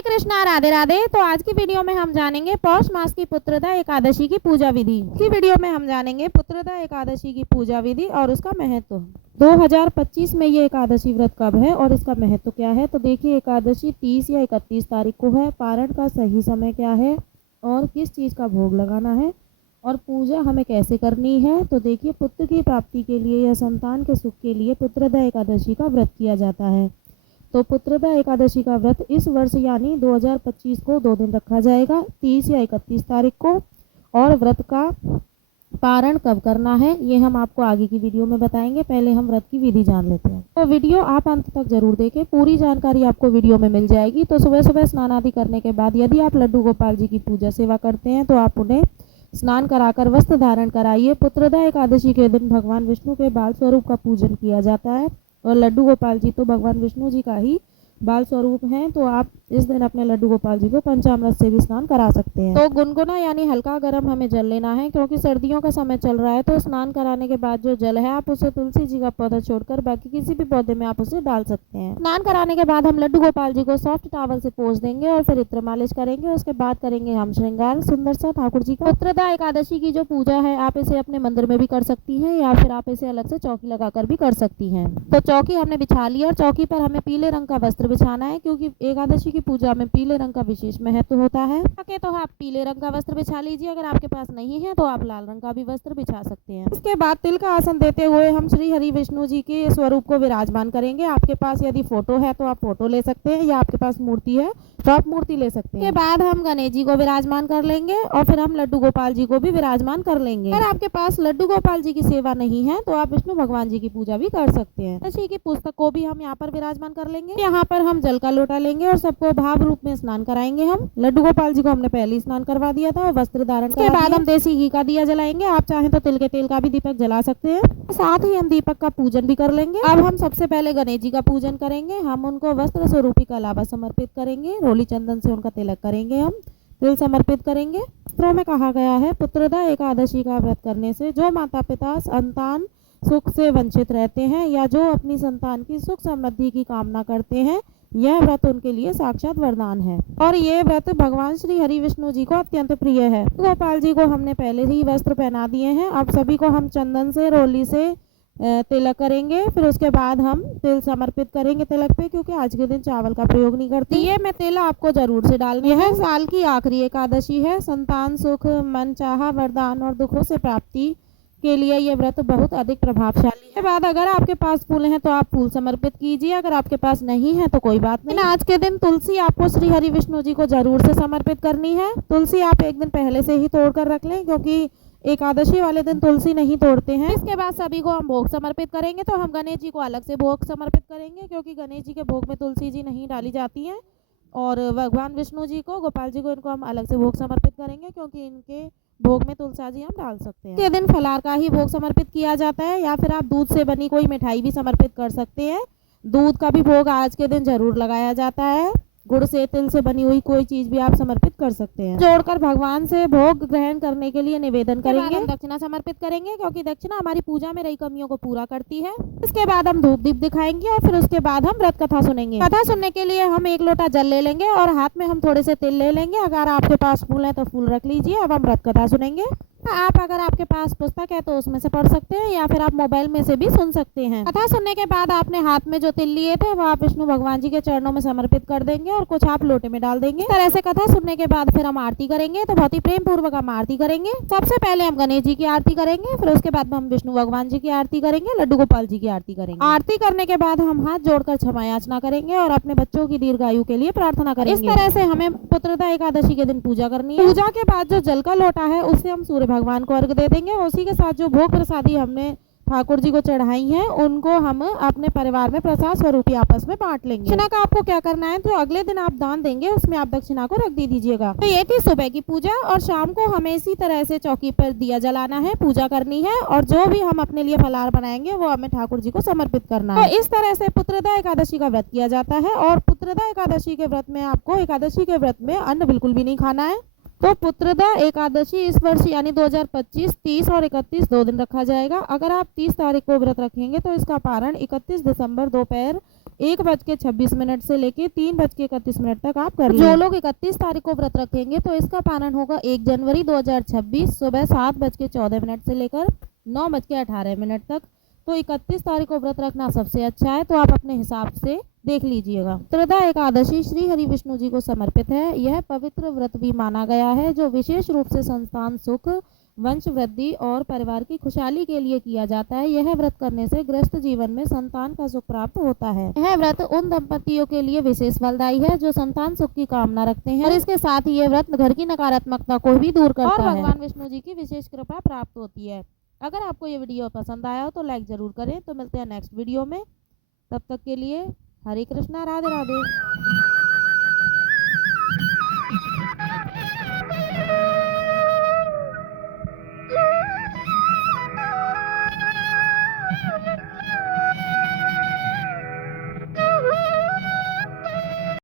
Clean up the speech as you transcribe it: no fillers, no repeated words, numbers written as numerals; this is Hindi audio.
हरे कृष्णा, राधे राधे। तो आज की वीडियो में हम जानेंगे पौष मास की पुत्रदा एकादशी की पूजा विधि। की वीडियो में हम जानेंगे पुत्रदा एकादशी की पूजा विधि और उसका महत्व। 2025 में ये एकादशी व्रत कब है और इसका महत्व क्या है। तो देखिए, एकादशी 30 या 31 तारीख को है। पारण का सही समय क्या है और किस चीज़ का भोग लगाना है और पूजा हमें कैसे करनी है। तो देखिए, पुत्र की प्राप्ति के लिए या संतान के सुख के लिए पुत्रदा एकादशी का व्रत किया जाता है। तो पुत्रदा एकादशी का व्रत इस वर्ष यानी 2025 को 2 दिन रखा जाएगा, 30 या 31 तारीख को। और व्रत का पारण कब करना है ये हम आपको आगे की वीडियो में बताएंगे। पहले हम व्रत की विधि जान लेते हैं। तो वीडियो आप अंत तक जरूर देखें, पूरी जानकारी आपको वीडियो में मिल जाएगी। तो सुबह सुबह स्नान आदि करने के बाद यदि आप लड्डू गोपाल जी की पूजा सेवा करते हैं तो आप उन्हें स्नान कराकर वस्त्र धारण कराइए। पुत्रदा एकादशी के दिन भगवान विष्णु के बाल स्वरूप का पूजन किया जाता है और लड्डू गोपाल जी तो भगवान विष्णु जी का ही बाल स्वरूप हैं। तो आप इस दिन अपने लड्डू गोपाल जी को पंचामृत से भी स्नान करा सकते हैं। तो गुनगुना यानी हल्का गर्म हमें जल लेना है, क्योंकि सर्दियों का समय चल रहा है। तो स्नान कराने के बाद जो जल है आप उसे तुलसी जी का पौधा छोड़कर बाकी किसी भी पौधे में आप उसे डाल सकते हैं। स्नान कराने के बाद हम लड्डू गोपाल जी को सॉफ्ट टॉवल से पोंछ देंगे और फिर इत्र मालिश करेंगे। उसके बाद करेंगे हम श्रृंगार सुंदर सा ठाकुर जी का। पुत्रदा एकादशी की जो पूजा है आप इसे अपने मंदिर में भी कर सकती हैं या फिर आप इसे अलग से चौकी लगाकर भी कर सकती हैं। तो चौकी हमने बिछा ली और चौकी पर हमें पीले रंग का वस्त्र बिछाना है, क्योंकि एकादशी की पूजा में पीले रंग का विशेष महत्व होता है। तो आप पीले रंग का वस्त्र बिछा लीजिए। अगर आपके पास नहीं है तो आप लाल रंग का भी वस्त्र बिछा सकते हैं। इसके बाद तिल का आसन देते हुए हम श्री हरि विष्णु जी के स्वरूप को विराजमान करेंगे। आपके पास यदि फोटो है तो आप फोटो ले सकते हैं या आपके पास मूर्ति है तो आप मूर्ति ले सकते हैं। इसके बाद हम गणेश जी को विराजमान कर लेंगे और फिर हम लड्डू गोपाल जी को भी विराजमान कर लेंगे। अगर आपके पास लड्डू गोपाल जी की सेवा नहीं है तो आप विष्णु भगवान जी की पूजा भी कर सकते हैं। एकादशी की पुस्तक को भी हम यहाँ पर विराजमान कर लेंगे। यहाँ पर हम जल का लोटा लेंगे और सबको भाव रूप में स्नान कराएंगे। हम लड्डू गोपाल जी को हमने पहले ही स्नान करवा दिया था और वस्त्र धारण के बाद हम देसी घी का दिया जलाएंगे। आप चाहें तो तिल के तेल का भी दीपक जला सकते हैं। साथ ही हम दीपक का पूजन भी कर लेंगे। अब हम सबसे पहले गणेश जी का पूजन करेंगे। हम उनको वस्त्र स्वरूपी कलावा समर्पित करेंगे। रोली चंदन से उनका तिलक करेंगे, हम तिल समर्पित करेंगे। शास्त्रों में कहा गया है पुत्रदा एकादशी का व्रत करने से जो माता पिता संतान सुख से वंचित रहते हैं या जो अपनी संतान की सुख समृद्धि की कामना करते हैं, यह व्रत उनके लिए साक्षात वरदान है। और ये व्रत भगवान श्री हरि विष्णु जी को अत्यंत प्रिय है। गोपाल जी को हमने पहले ही वस्त्र पहना दिए हैं। अब सभी को हम चंदन से रोली से तिलक करेंगे। फिर उसके बाद हम तिल समर्पित करेंगे तिलक पे, क्योंकि आज के दिन चावल का प्रयोग नहीं करती। ये में तिल आपको जरूर से डालनी है। साल की आखिरी एकादशी है। संतान सुख, मन चाहा वरदान और दुखों से प्राप्ति के लिए ये व्रत बहुत अधिक प्रभावशाली है। बाद अगर आपके पास फूल हैं तो आप फूल समर्पित कीजिए, अगर आपके पास नहीं है तो कोई बात नहीं। आज के दिन तुलसी आपको श्री हरि विष्णु जी को जरूर से समर्पित करनी है। तुलसी आप एक दिन पहले से ही तोड़ कर रख लें, क्योंकि एकादशी वाले दिन तुलसी नहीं तोड़ते हैं। इसके बाद सभी को हम भोग समर्पित करेंगे। तो हम गणेश जी को अलग से भोग समर्पित करेंगे, क्योंकि गणेश जी के भोग में तुलसी जी नहीं डाली जाती है। और भगवान विष्णु जी को, गोपाल जी को, इनको हम अलग से भोग समर्पित करेंगे, क्योंकि इनके भोग में तुलसा जी हम डाल सकते हैं। के दिन फलाहार का ही भोग समर्पित किया जाता है, या फिर आप दूध से बनी कोई मिठाई भी समर्पित कर सकते हैं। दूध का भी भोग आज के दिन जरूर लगाया जाता है। गुड़ से, तिल से बनी हुई कोई चीज भी आप समर्पित कर सकते हैं। जोड़कर भगवान से भोग ग्रहण करने के लिए निवेदन करेंगे। हम दक्षिणा समर्पित करेंगे, क्योंकि दक्षिणा हमारी पूजा में रही कमियों को पूरा करती है। इसके बाद हम धूप दीप दिखाएंगे और फिर उसके बाद हम व्रत कथा सुनेंगे। कथा सुनने के लिए हम 1 लोटा जल ले लेंगे और हाथ में हम थोड़े से तिल ले लेंगे। अगर आपके पास फूल है तो फूल रख लीजिए। अब हम व्रत कथा सुनेंगे। अगर आपके पास पुस्तक है तो उसमें से पढ़ सकते हैं या फिर आप मोबाइल में से भी सुन सकते हैं। कथा सुनने के बाद आपने हाथ में जो तिल लिए थे वो आप विष्णु भगवान जी के चरणों में समर्पित कर देंगे और कुछ आप लोटे में डाल देंगे। इस तरह से कथा सुनने के बाद फिर हम आरती करेंगे। तो बहुत ही प्रेम पूर्वक हम आरती करेंगे। सबसे पहले हम गणेश जी की आरती करेंगे, फिर उसके बाद हम विष्णु भगवान जी की आरती करेंगे, लड्डू गोपाल जी की आरती करेंगे। आरती करने के बाद हम हाथ जोड़कर क्षमा याचना करेंगे और अपने बच्चों की दीर्घायु के लिए प्रार्थना करेंगे। इस तरह से हमें पुत्रदा एकादशी के दिन पूजा करनी है। पूजा के बाद जो जल का लोटा है उससे हम सूर्य भगवान को अर्घ दे देंगे। उसी के साथ जो भोग प्रसादी हमने ठाकुर जी को चढ़ाई हैं उनको हम अपने परिवार में प्रसाद स्वरूपी आपस में बांट लेंगे। दक्षिणा का आपको क्या करना है, तो अगले दिन आप दान देंगे उसमें आप दक्षिणा को रख दीजिएगा। तो ये थी सुबह की पूजा। और शाम को हमें इसी तरह से चौकी पर दिया जलाना है, पूजा करनी है और जो भी हम अपने लिए फलाहार बनाएंगे वो हमें ठाकुर जी को समर्पित करना है। तो इस तरह से पुत्रदा एकादशी का व्रत किया जाता है। और पुत्रदा एकादशी के व्रत में आपको एकादशी के व्रत में अन्न बिल्कुल भी नहीं खाना है। तो पुत्रदा एकादशी इस वर्ष यानी 2025 30 और 31 2 दिन रखा जाएगा। अगर आप 30 तारीख को व्रत रखेंगे तो इसका पारण 31 दिसंबर दोपहर 1:26 से लेके 3:31 तक आप कर लें। जो लोग 31 तारीख को व्रत रखेंगे तो इसका पारण होगा 1 जनवरी 2026 सुबह 7:14 से लेकर 9:18 तक। तो 31 तारीख को व्रत रखना सबसे अच्छा है, तो आप अपने हिसाब से देख लीजिएगा। पुत्रदा एकादशी श्री हरि विष्णु जी को समर्पित है। यह पवित्र व्रत भी माना गया है जो विशेष रूप से संतान सुख, वंश वृद्धि और परिवार की खुशहाली के लिए किया जाता है। यह व्रत करने से गृहस्थ जीवन में संतान का सुख प्राप्त होता है। यह व्रत उन दंपतियों के लिए विशेष फलदायी है जो संतान सुख की कामना रखते हैं और इसके साथ ही यह व्रत घर की नकारात्मकता को भी दूर करता है और भगवान विष्णु जी की विशेष कृपा प्राप्त होती है। अगर आपको ये वीडियो पसंद आया हो तो लाइक जरूर करें। तो मिलते हैं नेक्स्ट वीडियो में, तब तक के लिए हरे कृष्णा, राधे राधे।